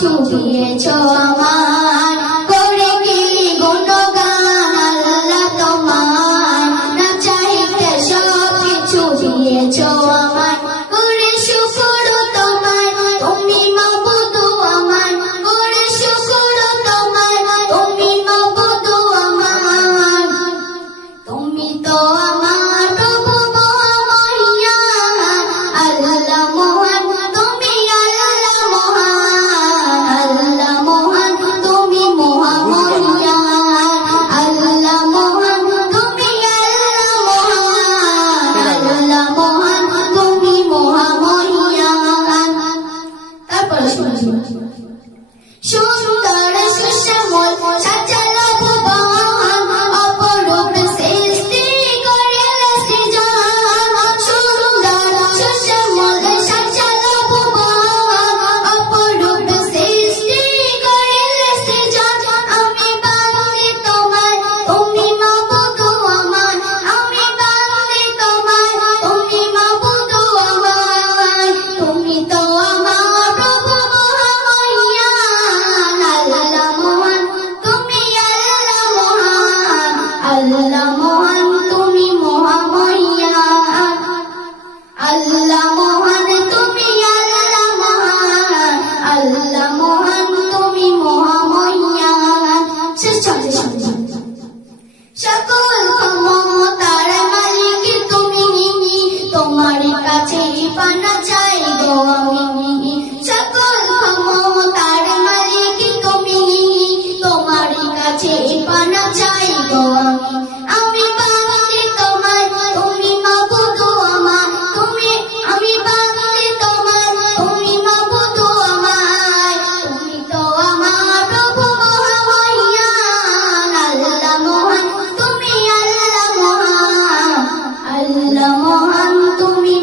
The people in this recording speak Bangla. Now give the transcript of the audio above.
就别叫妈 Choose আল্লাহ মহান তুমি মহাময়ান আল্লাহ মহান তুমি আল্লাহ মহান। আল্লাহ তুমি মহাময়ান শেষ চলে। আল্লাহ মহান তুমি